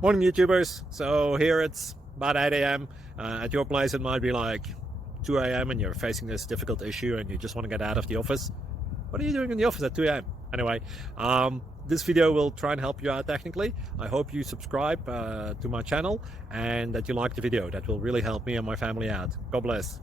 Morning YouTubers. So here it's about 8 a.m. At your place it might be like 2 a.m. and you're facing this difficult issue and you just want to get out of the office. What are you doing in the office at 2 a.m.? Anyway, this video will try and help you out technically. I hope you subscribe to my channel and that you like the video. That will really help me and my family out. God bless.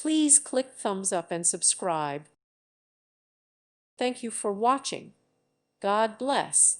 Please click thumbs up and subscribe. Thank you for watching. God bless.